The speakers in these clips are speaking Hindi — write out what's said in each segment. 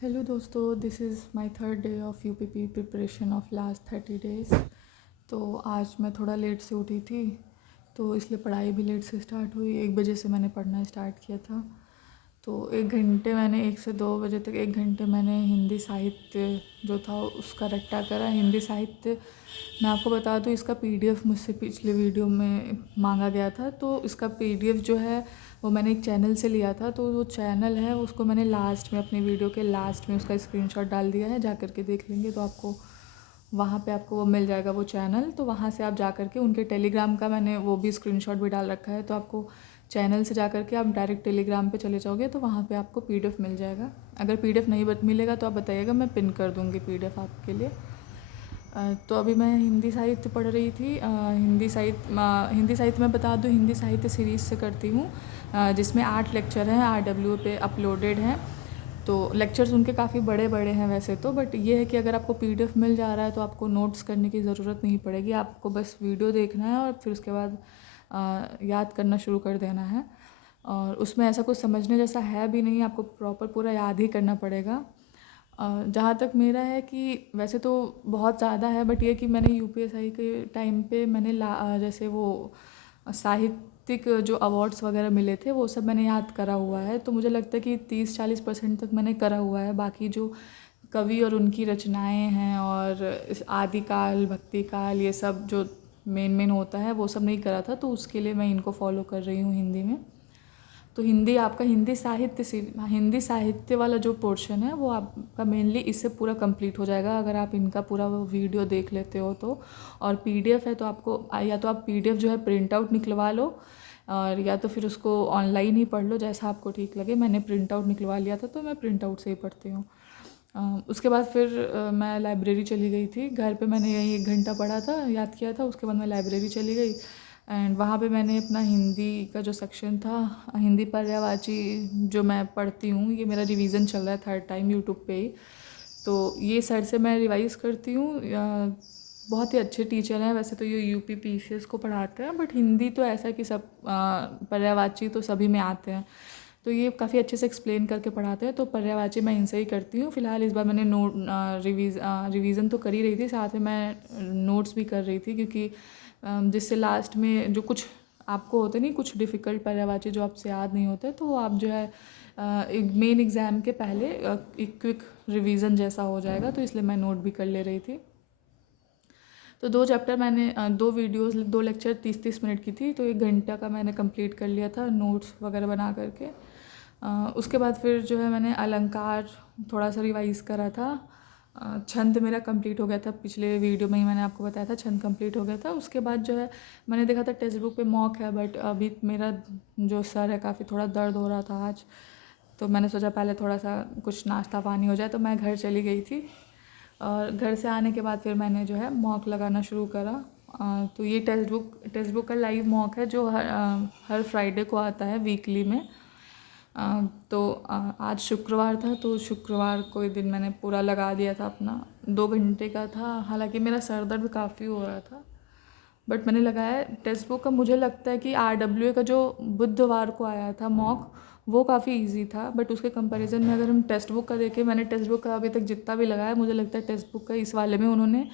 हेलो दोस्तों, this is my third day of UPP preparation of last 30 days. तो आज मैं थोड़ा लेट से उठी थी, तो इसलिए पढ़ाई भी लेट से स्टार्ट हुई। 1 बजे से मैंने पढ़ना स्टार्ट किया था। तो 1 घंटे मैंने 1 से 2 बजे तक 1 घंटे मैंने हिंदी साहित्य जो था उसका रट्टा करा। हिंदी साहित्य मैं आपको बता दूँ, इसका पीडीएफ मुझसे पिछले वीडियो में मांगा गया था। तो इसका पीडीएफ जो है वो मैंने एक चैनल से लिया था। तो वो चैनल है उसको मैंने लास्ट में, अपनी वीडियो के लास्ट में उसका स्क्रीनशॉट डाल दिया है। जा कर के देख लेंगे तो आपको वहाँ पे आपको वो मिल जाएगा वो चैनल। तो वहाँ से आप जा कर के उनके टेलीग्राम का मैंने वो भी स्क्रीनशॉट भी डाल रखा है। तो आपको चैनल से जा कर के आप डायरेक्ट टेलीग्राम पे चले जाओगे तो वहाँ पे आपको पीडीएफ मिल जाएगा। अगर पीडीएफ नहीं मिलेगा तो आप बताइएगा, मैं पिन कर दूँगी पीडीएफ आपके लिए। तो अभी मैं हिंदी साहित्य पढ़ रही थी। हिंदी साहित्य मैं बता दूँ, हिंदी साहित्य सीरीज़ से करती हूँ, जिसमें 8 लेक्चर हैं, RW पे अपलोडेड हैं। तो लेक्चर्स उनके काफ़ी बड़े बड़े हैं वैसे तो, बट ये है कि अगर आपको पीडीएफ मिल जा रहा है तो आपको नोट्स करने की ज़रूरत नहीं पड़ेगी। आपको बस वीडियो देखना है और फिर उसके बाद याद करना शुरू कर देना है। और उसमें ऐसा कुछ समझने जैसा है भी नहीं, आपको प्रॉपर पूरा याद ही करना पड़ेगा। जहाँ तक मेरा है कि वैसे तो बहुत ज़्यादा है, बट ये कि मैंने यूपीएससी के टाइम पे मैंने जैसे वो साहित्यिक जो अवार्ड्स वगैरह मिले थे वो सब मैंने याद करा हुआ है। तो मुझे लगता है कि 30-40% तक मैंने करा हुआ है। बाकी जो कवि और उनकी रचनाएं हैं और इस आदिकाल, भक्तिकाल, ये सब जो मेन होता है वो सब नहीं करा था। तो उसके लिए मैं इनको फॉलो कर रही हूँ हिंदी में। तो हिंदी आपका हिंदी साहित्य वाला जो पोर्शन है वो आपका मेनली इससे पूरा कंप्लीट हो जाएगा अगर आप इनका पूरा वो वीडियो देख लेते हो तो। और पीडीएफ है तो आपको या तो आप पीडीएफ जो है प्रिंट आउट निकलवा लो, और या तो फिर उसको ऑनलाइन ही पढ़ लो, जैसा आपको ठीक लगे। मैंने प्रिंट आउट निकलवा लिया था तो मैं प्रिंट आउट से ही पढ़ती हूँ। उसके बाद फिर मैं लाइब्रेरी चली गई थी। घर पे मैंने यही 1 घंटा पढ़ा था, याद किया था। उसके बाद मैं लाइब्रेरी चली गई एंड वहाँ पे मैंने अपना हिंदी का जो सेक्शन था, हिंदी पर्यायवाची जो मैं पढ़ती हूँ, ये मेरा रिवीजन चल रहा है 3rd टाइम यूट्यूब पे ही। तो ये सर से मैं रिवाइज़ करती हूँ। बहुत ही अच्छे टीचर हैं वैसे तो, ये यूपी पीसीएस को पढ़ाते हैं, बट हिंदी तो ऐसा है कि सब पर्यायवाची तो सभी में आते हैं। तो ये काफ़ी अच्छे से एक्सप्लेन करके पढ़ाते हैं। तो पर्यायवाची मैं इनसे ही करती हूँ। फ़िलहाल इस बार मैंने रिवीज़न तो कर ही रही थी, साथ में मैं नोट्स भी कर रही थी, क्योंकि जिससे लास्ट में जो कुछ आपको होते नहीं, कुछ डिफ़िकल्ट पर्यायवाची जो आपसे याद नहीं होते, तो आप जो है मेन एग्ज़ाम के पहले एक क्विक रिवीजन जैसा हो जाएगा। तो इसलिए मैं नोट भी कर ले रही थी। तो 2 चैप्टर मैंने 2 वीडियोस 2 लेक्चर 30-30 मिनट की थी, तो 1 घंटा का मैंने कंप्लीट कर लिया था नोट्स वगैरह बना करके। उसके बाद फिर जो है मैंने अलंकार थोड़ा सा रिवाइज़ करा था। छंद मेरा कंप्लीट हो गया था, पिछले वीडियो में ही मैंने आपको बताया था छंद कंप्लीट हो गया था। उसके बाद जो है मैंने देखा था टेक्स्ट बुक पे मॉक है, बट अभी मेरा जो सर है काफ़ी थोड़ा दर्द हो रहा था आज। तो मैंने सोचा पहले थोड़ा सा कुछ नाश्ता पानी हो जाए, तो मैं घर चली गई थी। और घर से आने के बाद फिर मैंने जो है मॉक लगाना शुरू करा। तो ये टेक्स्ट बुक का लाइव मॉक है जो हर फ्राइडे को आता है वीकली में। तो आज शुक्रवार था, तो शुक्रवार को ही दिन मैंने पूरा लगा दिया था अपना। 2 घंटे का था, हालांकि मेरा सर दर्द काफ़ी हो रहा था, बट मैंने लगाया। टेक्स्ट बुक का मुझे लगता है कि RWA का जो बुधवार को आया था मॉक, वो काफ़ी इजी था, बट उसके कंपैरिजन में अगर हम टेक्स्ट बुक का देखें, मैंने टेक्स्ट बुक का अभी तक जितना भी लगाया, मुझे लगता है टेक्स्ट बुक का इस वाले में उन्होंने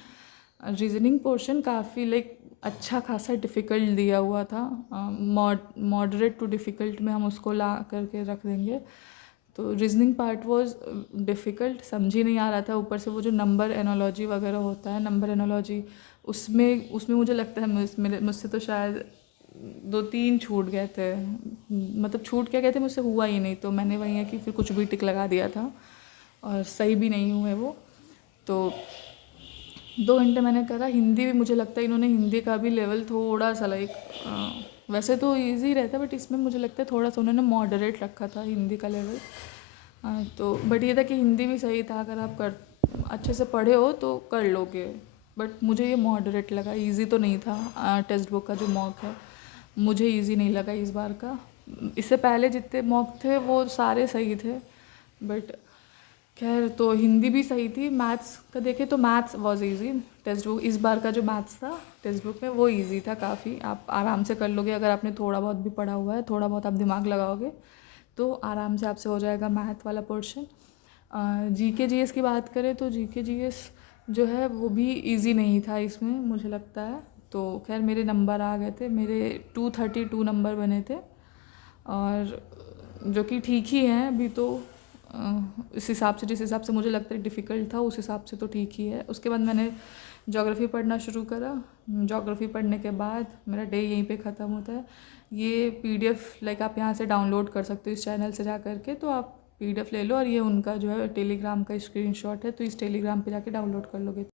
रीजनिंग पोर्शन काफ़ी अच्छा खासा डिफ़िकल्ट दिया हुआ था। मॉडरेट टू डिफ़िकल्ट में हम उसको ला करके रख देंगे। तो रीजनिंग पार्ट वॉज डिफ़िकल्ट, समझ ही नहीं आ रहा था। ऊपर से वो जो नंबर एनोलॉजी वगैरह होता है, नंबर एनोलॉजी, उसमें मुझे लगता है मुझसे तो शायद 2-3 छूट गए थे। मतलब छूट क्या गए थे, मुझसे हुआ ही नहीं। तो मैंने वही है कि फिर कुछ भी टिक लगा दिया था और सही भी नहीं हुए वो। तो 2 घंटे मैंने करा। हिंदी भी मुझे लगता है इन्होंने हिंदी का भी लेवल थोड़ा सा वैसे तो इजी रहता है, बट इसमें मुझे लगता है थोड़ा सा उन्होंने मॉडरेट रखा था हिंदी का लेवल। तो बट ये था कि हिंदी भी सही था, अगर आप अच्छे से पढ़े हो तो कर लोगे। बट मुझे ये मॉडरेट लगा, इजी तो नहीं था। टेक्स्ट बुक का जो मॉक है मुझे इजी नहीं लगा इस बार का। इससे पहले जितने मॉक थे वो सारे सही थे, बट खैर। तो हिंदी भी सही थी। मैथ्स का देखें तो maths was easy. Text book इस बार का जो मैथ्स था टेक्स्ट बुक में वो इजी था काफ़ी, आप आराम से कर लोगे। अगर आपने थोड़ा बहुत भी पढ़ा हुआ है, थोड़ा बहुत आप दिमाग लगाओगे तो आराम से आपसे हो जाएगा मैथ वाला पोर्शन। जीके जीएस की बात करें तो जीके जीएस जो है वो भी इजी नहीं था इसमें, मुझे लगता है। तो खैर मेरे नंबर आ गए थे, मेरे 232 नंबर बने थे, और जो कि ठीक ही हैं अभी तो। इस हिसाब से, जिस हिसाब से मुझे लगता है डिफ़िकल्ट था, उस हिसाब से तो ठीक ही है। उसके बाद मैंने ज्योग्राफ़ी पढ़ना शुरू करा। ज्योग्राफ़ी पढ़ने के बाद मेरा डे यहीं पे ख़त्म होता है। ये पीडीएफ लाइक आप यहाँ से डाउनलोड कर सकते हो इस चैनल से जा कर के, तो आप पीडीएफ ले लो, और ये उनका जो है टेलीग्राम का स्क्रीनशॉट है, तो इस टेलीग्राम पे जाके डाउनलोड कर लोगे।